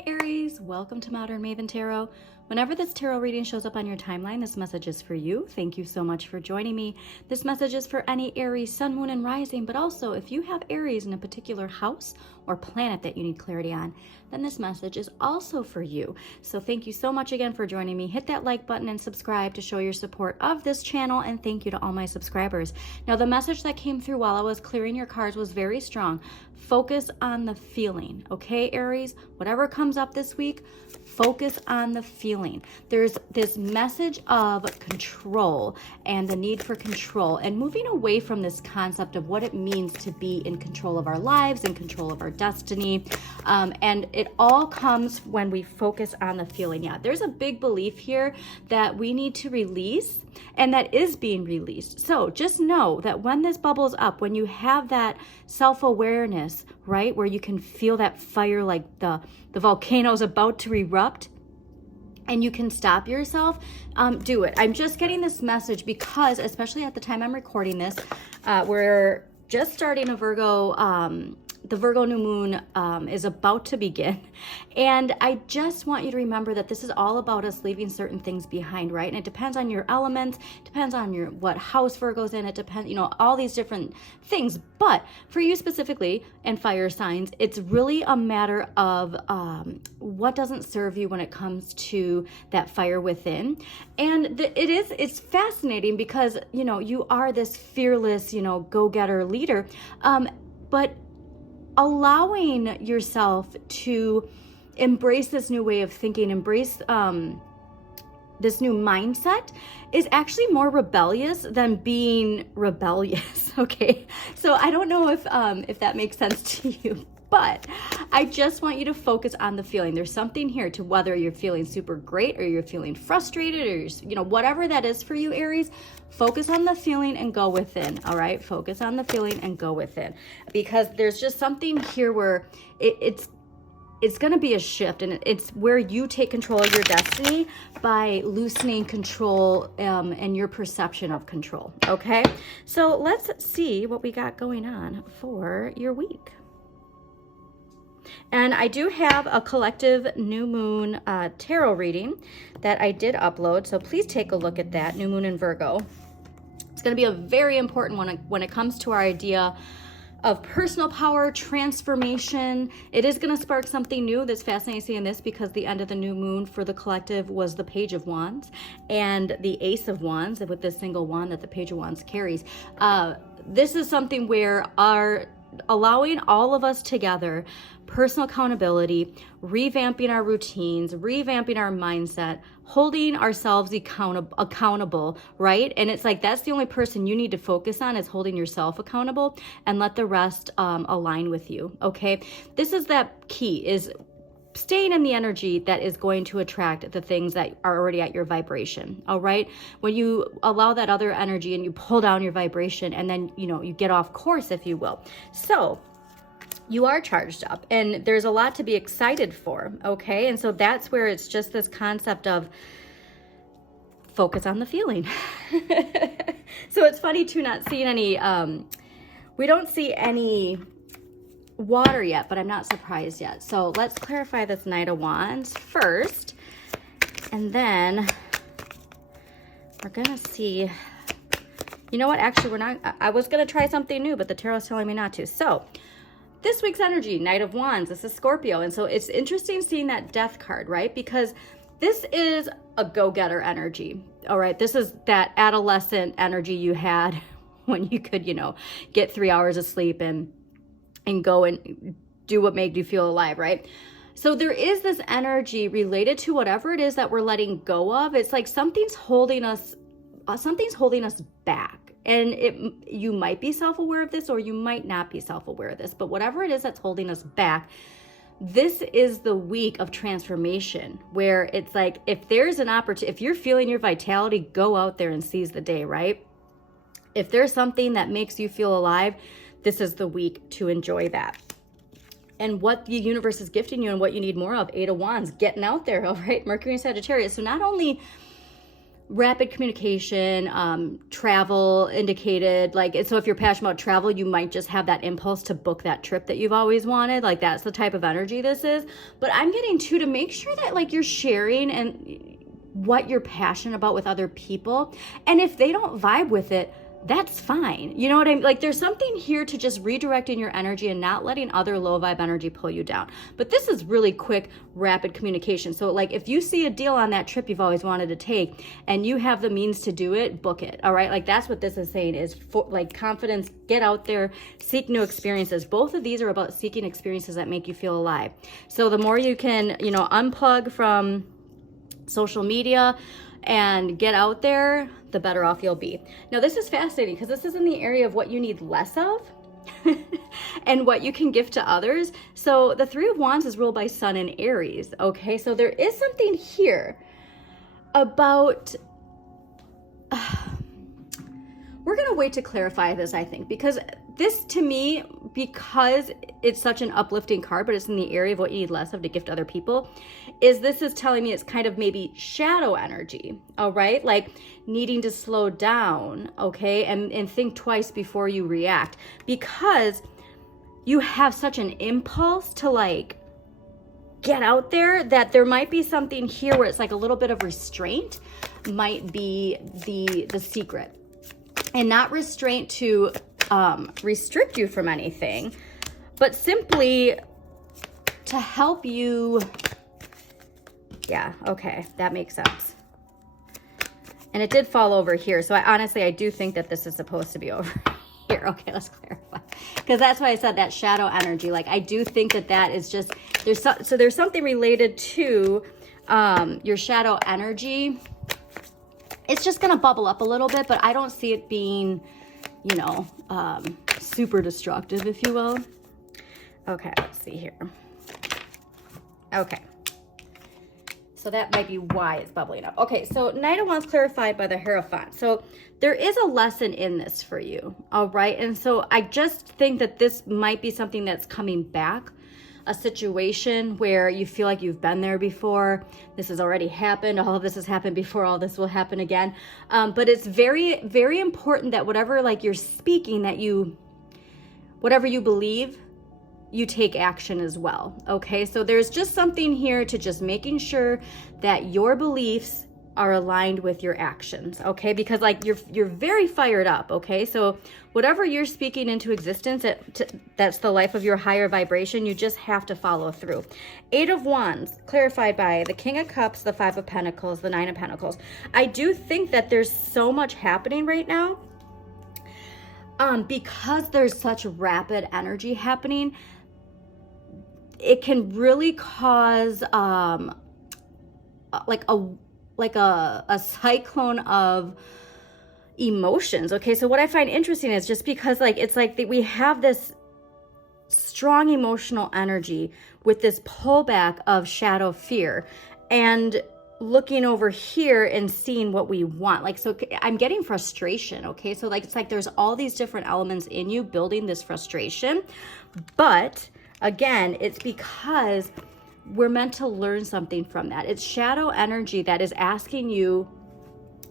Hi Aries, welcome to Modern Maven Tarot. Whenever this tarot reading shows up on your timeline, this message is for you. Thank you so much for joining me. This message is for any Aries, Sun, Moon, and Rising, but also if you have Aries in a particular house or planet that you need clarity on, then this message is also for you. So thank you so much again for joining me. Hit that like button and subscribe to show your support of this channel, and thank you to all my subscribers. Now, the message that came through while I was clearing your cards was very strong. Focus on the feeling, okay, Aries? Whatever comes up this week, focus on the feeling. There's this message of control and the need for control and moving away from this concept of what it means to be in control of our lives, in control of our destiny. And it all comes when we focus on the feeling. Yeah, there's a big belief here that we need to release, and that is being released. So just know that when this bubbles up, when you have that self-awareness, right, where you can feel that fire like the volcano's about to erupt, and you can stop yourself, do it. I'm just getting this message because, especially at the time I'm recording this, we're just starting a Virgo, the Virgo new moon is about to begin. And I just want you to remember that this is all about us leaving certain things behind, right? And it depends on your elements, depends on your what house Virgo's in, it depends, you know, all these different things. But for you specifically and fire signs, it's really a matter of what doesn't serve you when it comes to that fire within. And it's fascinating because, you know, you are this fearless, you know, go-getter leader, but allowing yourself to embrace this new way of thinking, embrace this new mindset is actually more rebellious than being rebellious, okay? So I don't know if that makes sense to you, but I just want you to focus on the feeling. There's something here to whether you're feeling super great or you're feeling frustrated or you're, you know, whatever that is for you, Aries, focus on the feeling and go within, all right? Focus on the feeling and go within, because there's just something here where it's going to be a shift, and it's where you take control of your destiny by loosening control and your perception of control, okay? So let's see what we got going on for your week. And I do have a collective new moon tarot reading that I did upload, so please take a look at that, new moon in Virgo. It's going to be a very important one when it comes to our idea of personal power, transformation. It is going to spark something new. That's fascinating seeing this because the end of the new moon for the collective was the Page of Wands and the Ace of Wands with this single wand that the Page of Wands carries. This is something where allowing all of us together, personal accountability, revamping our routines, revamping our mindset, holding ourselves accountable, right? And it's like that's the only person you need to focus on is holding yourself accountable, and let the rest align with you, okay? This is that key, is staying in the energy that is going to attract the things that are already at your vibration, all right? When you allow that other energy and you pull down your vibration, and then, you know, you get off course, if you will. So you are charged up and there's a lot to be excited for, okay? And so that's where it's just this concept of focus on the feeling. So it's funny too, not seeing any, we don't see any water yet, but I'm not surprised yet. So let's clarify this Knight of Wands first, and then we're gonna see, you know what, actually we're not, I was gonna try something new, but the tarot's telling me not to. So this week's energy, Knight of Wands, this is Scorpio, and so it's interesting seeing that Death card, right? Because this is a go-getter energy, all right? This is that adolescent energy you had when you could, you know, get 3 hours of sleep and go and do what made you feel alive, right? So there is this energy related to whatever it is that we're letting go of. It's like something's holding us back. And you might be self-aware of this or you might not be self-aware of this, but whatever it is that's holding us back, this is the week of transformation where it's like, if there's an opportunity, if you're feeling your vitality, go out there and seize the day, right? If there's something that makes you feel alive, this is the week to enjoy that. And what the universe is gifting you and what you need more of, Eight of Wands, getting out there, all right? Mercury and Sagittarius. So not only rapid communication, travel indicated. Like, so if you're passionate about travel, you might just have that impulse to book that trip that you've always wanted. Like, that's the type of energy this is. But I'm getting to make sure that like you're sharing and what you're passionate about with other people. And if they don't vibe with it, that's fine. You know what I mean? Like, there's something here to just redirecting your energy and not letting other low vibe energy pull you down. But this is really quick, rapid communication. So like, if you see a deal on that trip you've always wanted to take and you have the means to do it, book it. All right. Like, that's what this is saying, is for like confidence, get out there, seek new experiences. Both of these are about seeking experiences that make you feel alive. So the more you can, unplug from social media and get out there, the better off you'll be. Now, this is fascinating because this is in the area of what you need less of and what you can give to others. So the Three of Wands is ruled by Sun in Aries. Okay, so there is something here about we're going to wait to clarify this, I think, because this, to me, because it's such an uplifting card, but it's in the area of what you need less of to gift other people, this is telling me it's kind of maybe shadow energy, all right? Like needing to slow down, okay? And think twice before you react, because you have such an impulse to like get out there that there might be something here where it's like a little bit of restraint might be the secret. And not restraint to restrict you from anything, but simply to help you. Yeah, okay, that makes sense. And it did fall over here. So I do think that this is supposed to be over here. Okay, let's clarify. Because that's why I said that shadow energy. Like, I do think that is just, there's something related to your shadow energy. It's just going to bubble up a little bit, but I don't see it being, super destructive, if you will. Okay, let's see here. Okay. So that might be why it's bubbling up. Okay, so Knight of Wands clarified by the Hierophant. So there is a lesson in this for you, all right? And so I just think that this might be something that's coming back, a situation where you feel like you've been there before. This has already happened. All of this has happened before. All this will happen again. But it's very, very important that whatever like you're speaking, whatever you believe, you take action as well. Okay, so there's just something here to just making sure that your beliefs are aligned with your actions. Okay, because like you're very fired up. Okay, so whatever you're speaking into existence, that's the life of your higher vibration, you just have to follow through. Eight of Wands clarified by the King of Cups, the Five of Pentacles, the Nine of Pentacles. I do think that there's so much happening right now, because there's such rapid energy happening. It can really cause like a cyclone of emotions. Okay, so what I find interesting is just because like it's like we have this strong emotional energy with this pullback of shadow fear, and looking over here and seeing what we want. Like, so I'm getting frustration. Okay, so like it's like there's all these different elements in you building this frustration, but again, it's because we're meant to learn something from that. It's shadow energy that is asking you,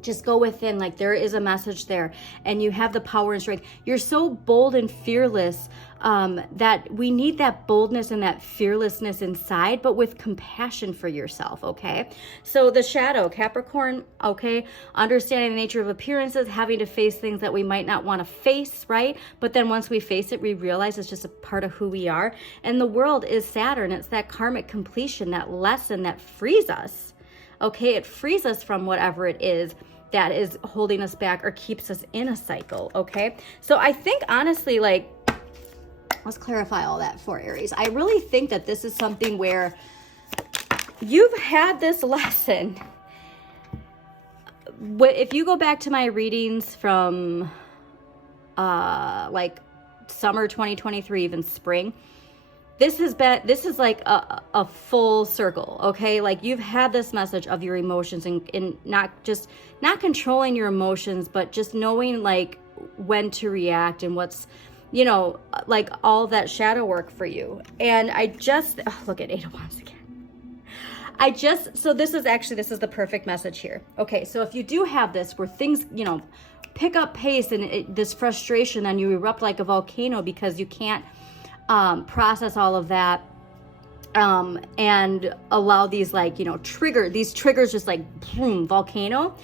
just go within, like there is a message there and you have the power and strength. You're so bold and fearless that we need that boldness and that fearlessness inside, but with compassion for yourself, okay? So the shadow, Capricorn, okay? Understanding the nature of appearances, having to face things that we might not want to face, right? But then once we face it, we realize it's just a part of who we are. And the world is Saturn. It's that karmic completion, that lesson that frees us, okay? It frees us from whatever it is that is holding us back or keeps us in a cycle, okay? So I think honestly, like, let's clarify all that for Aries. I really think that this is something where you've had this lesson. If you go back to my readings from like summer 2023, even spring, this is like a full circle, okay? Like you've had this message of your emotions and not controlling your emotions, but just knowing like when to react and what's, like all that shadow work for you. And I just, look at Eight of Wands again. So this is the perfect message here. Okay, so if you do have this where things, pick up pace and this frustration, then you erupt like a volcano because you can't process all of that and allow these these triggers just like boom, volcano.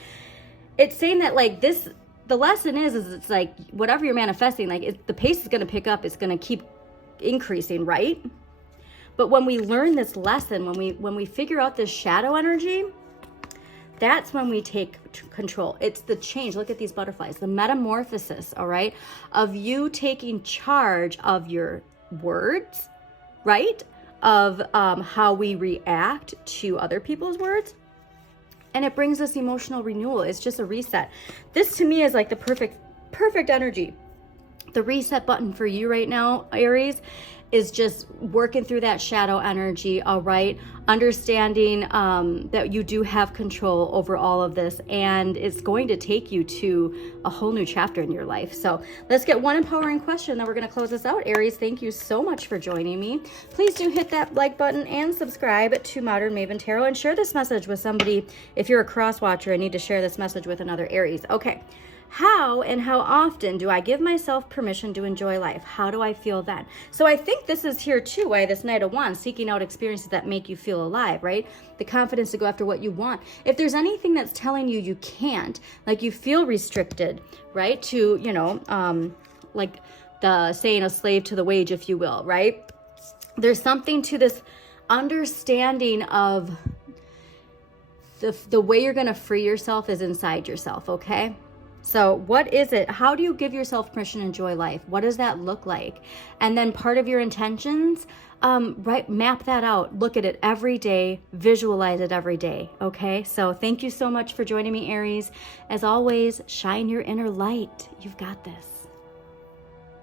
It's saying that like this, the lesson is it's like whatever you're manifesting, like the pace is going to pick up, it's going to keep increasing, right? But when we learn this lesson, when we figure out this shadow energy, that's when we take control. It's the change. Look at these butterflies, the metamorphosis, all right, of you taking charge of your words, right? Of how we react to other people's words. And it brings us emotional renewal. It's just a reset. This to me is like the perfect energy. The reset button for you right now, Aries, is just working through that shadow energy, all right? Understanding that you do have control over all of this, and it's going to take you to a whole new chapter in your life. So let's get one empowering question, then we're going to close this out. Aries, thank you so much for joining me. Please do hit that like button and subscribe to Modern Maven Tarot, and share this message with somebody. If you're a cross watcher, I need to share this message with another Aries. Okay. How and how often do I give myself permission to enjoy life? How do I feel then? So I think this is here too, why this Knight of Wands, seeking out experiences that make you feel alive, right? The confidence to go after what you want. If there's anything that's telling you you can't, like you feel restricted, right? To, like the saying, a slave to the wage, if you will, right? There's something to this understanding of the way you're going to free yourself is inside yourself, okay? So what is it? How do you give yourself permission to enjoy life? What does that look like? And then part of your intentions, right, map that out. Look at it every day. Visualize it every day, okay? So thank you so much for joining me, Aries. As always, shine your inner light. You've got this.